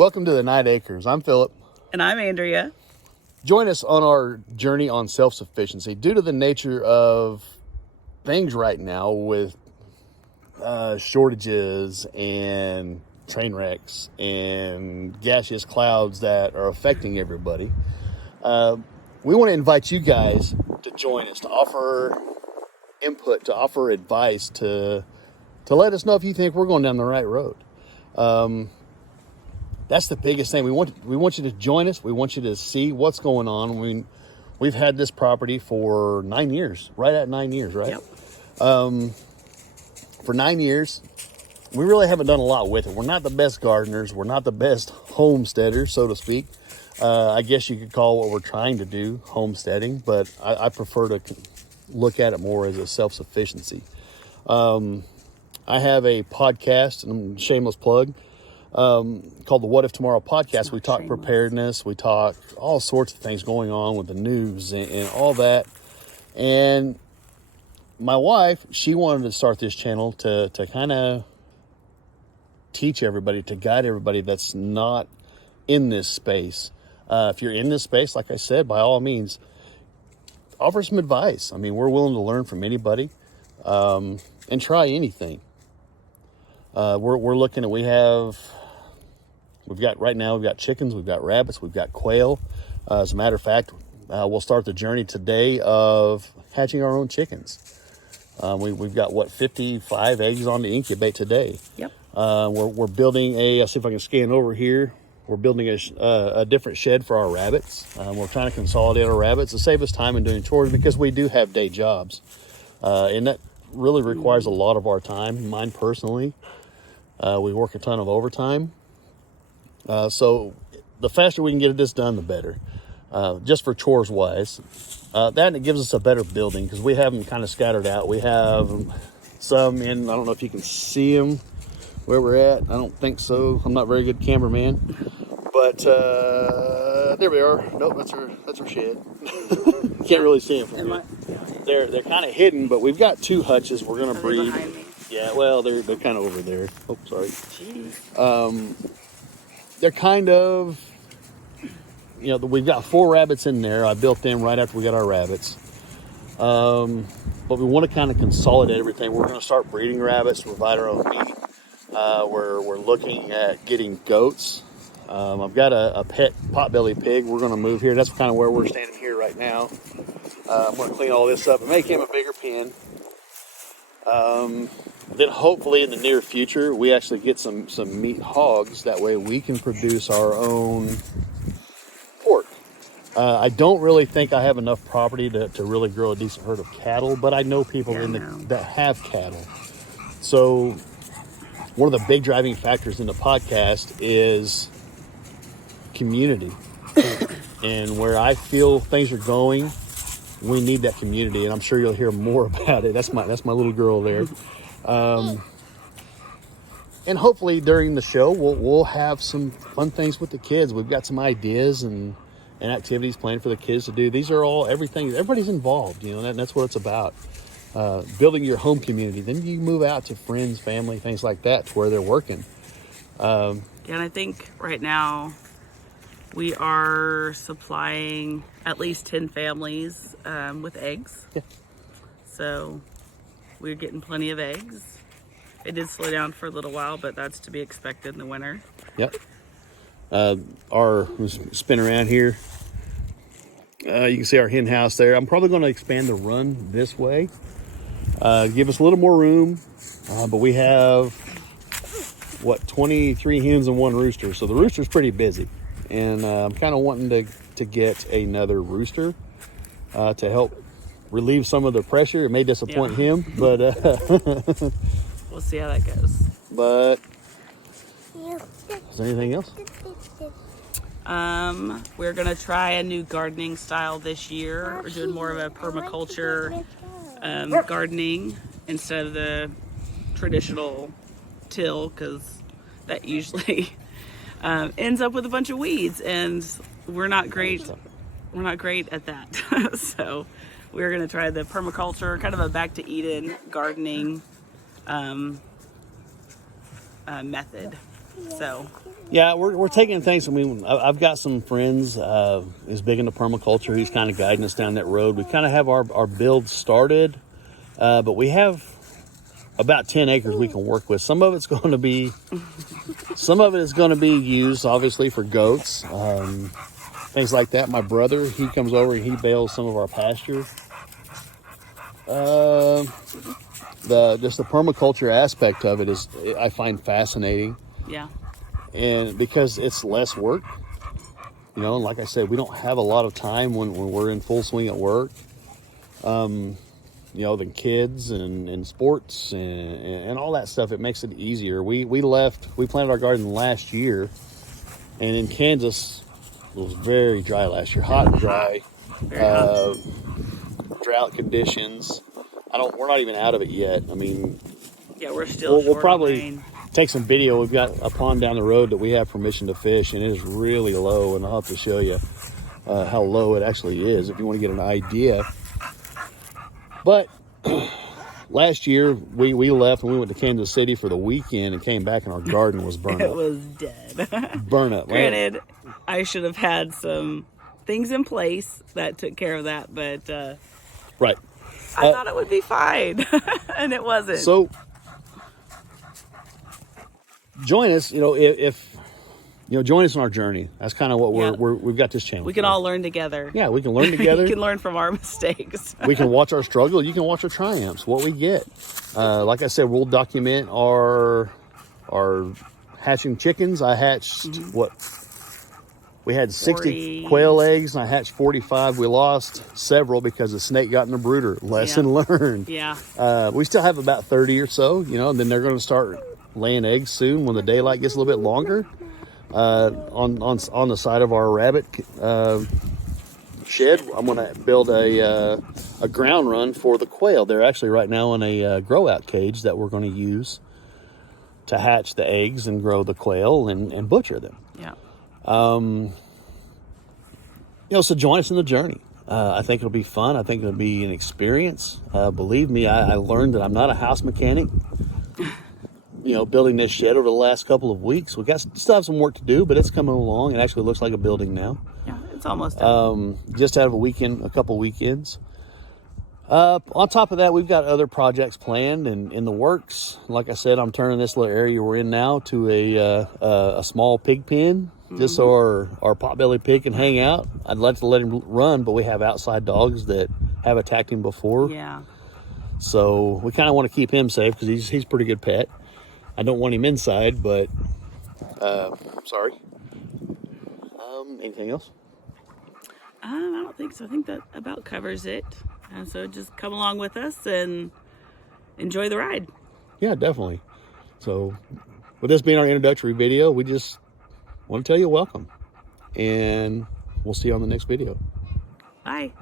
Welcome to the Night Acres. I'm Philip. And I'm Andrea. Join us on our journey on self-sufficiency. Due to the nature of things right now with shortages and train wrecks and gaseous clouds that are affecting everybody, we want to invite you guys to join us, to offer input, to offer advice, to let us know if you think we're going down the right road. That's the biggest thing. We want you to join us. We want you to see what's going on. We've had this property for 9 years, right at 9 years, right? Yep. For 9 years, we really haven't done a lot with it. We're not the best gardeners. We're not the best homesteaders, so to speak. I guess you could call what we're trying to do homesteading, but I prefer to look at it more as a self-sufficiency. I have a podcast, and shameless plug, called the What If Tomorrow podcast. We talk preparedness. We talk all sorts of things going on with the news and all that. And my wife, she wanted to start this channel to kind of teach everybody, to guide everybody that's not in this space. If you're in this space, like I said, by all means, offer some advice. I mean, we're willing to learn from anybody, and try anything. We're looking at, we've got chickens, we've got rabbits, we've got quail. As a matter of fact, we'll start the journey today of hatching our own chickens. We've got 55 eggs on the incubate today. Yep. We're building I'll see if I can scan over here. We're building a different shed for our rabbits. We're trying to consolidate our rabbits to save us time in doing chores, because we do have day jobs. And that really requires a lot of our time. Mine personally, we work a ton of overtime. So the faster we can get this done, the better. Just for chores wise, that, and it gives us a better building, because we have them kind of scattered out. We have some in, I don't know if you can see them where we're at. I don't think so. I'm not a very good cameraman, but there we are. Nope, that's our shed. Can't really see them from here. They're kind of hidden, but we've got 2 hutches. We're gonna breed. Yeah, well, they're kind of over there. Oh, sorry. Jeez. They're kind of, we've got 4 rabbits in there. I built them right after we got our rabbits. But we want to kind of consolidate everything. We're going to start breeding rabbits to provide our own meat. We're looking at getting goats. I've got a pet potbelly pig. We're going to move here. That's kind of where we're standing here right now. I'm going to clean all this up and make him a bigger pen. Then hopefully in the near future, we actually get some meat hogs. That way we can produce our own pork. I don't really think I have enough property to really grow a decent herd of cattle, but I know people that have cattle. So one of the big driving factors in the podcast is community. And where I feel things are going, we need that community, and I'm sure you'll hear more about it. That's my little girl there. And hopefully during the show, we'll have some fun things with the kids. We've got some ideas and activities planned for the kids to do. These are all everybody's involved, and that's what it's about. Building your home community. Then you move out to friends, family, things like that, to where they're working. And I think right now we are supplying at least 10 families with eggs. Yeah. So we're getting plenty of eggs. It did slow down for a little while, but that's to be expected in the winter. Yep. Spin around here. You can see our hen house there. I'm probably going to expand the run this way. Give us a little more room. But we have, 23 hens and 1 rooster. So the rooster's pretty busy. And I'm kind of wanting to get another rooster to help relieve some of the pressure. It may disappoint him, but we'll see how that goes. But is there anything else? We're gonna try a new gardening style this year. We're doing more of a permaculture gardening instead of the traditional till, because that usually ends up with a bunch of weeds, and we're not great at that. So we're gonna try the permaculture, kind of a back to Eden gardening method. So Yeah, we're taking things. I mean, I've got some friends who's big into permaculture. He's kind of guiding us down that road. We kind of have our build started, but we have about 10 acres we can work with. Some of it is going to be used, obviously, for goats, things like that. My brother, he comes over and he bales some of our pasture. Just the permaculture aspect of it is, I find fascinating. Yeah. And because it's less work, and like I said, we don't have a lot of time when we're in full swing at work, than kids and sports and all that stuff. It makes it easier. We planted our garden last year, and in Kansas, it was very dry last year, hot and dry, drought conditions. We're not even out of it yet. I mean, yeah, we're still we'll probably rain. Take some video. We've got a pond down the road that we have permission to fish, and it is really low, and I'll have to show you how low it actually is if you want to get an idea. But last year we left and we went to Kansas City for the weekend and came back and our garden was burned up. It was dead. Burn up. Granted, I should have had some things in place that took care of that, but right. I thought it would be fine, and it wasn't. So join us, if join us on our journey. That's kind of what we've got this channel. We can all learn together. Yeah, we can learn together. You can learn from our mistakes. We can watch our struggle. You can watch our triumphs, what we get. Like I said, we'll document our hatching chickens. I hatched we had 60 quail eggs, and I hatched 45. We lost several because the snake got in the brooder. Lesson learned. Yeah. We still have about 30 or so, and then they're going to start laying eggs soon when the daylight gets a little bit longer. On the side of our rabbit shed, I'm going to build a ground run for the quail. They're actually right now in a grow out cage that we're going to use to hatch the eggs and grow the quail and butcher them. Yeah. So join us in the journey. I think it'll be fun. I think it'll be an experience. Believe me, I learned that I'm not a house mechanic. Building this shed over the last couple of weeks. We still have some work to do, but it's coming along. It actually looks like a building now. Yeah, it's almost done. Just out of a couple weekends. On top of that, we've got other projects planned and in the works. Like I said, I'm turning this little area we're in now to a small pig pen, just so our potbelly pig can hang out. I'd like to let him run, but we have outside dogs that have attacked him before. Yeah. So we kind of want to keep him safe because he's a pretty good pet. I don't want him inside, but sorry. Anything else? I don't think so. I think that about covers it. And so just come along with us and enjoy the ride. Yeah, definitely. So with this being our introductory video, we just want to tell you welcome. And we'll see you on the next video. Bye.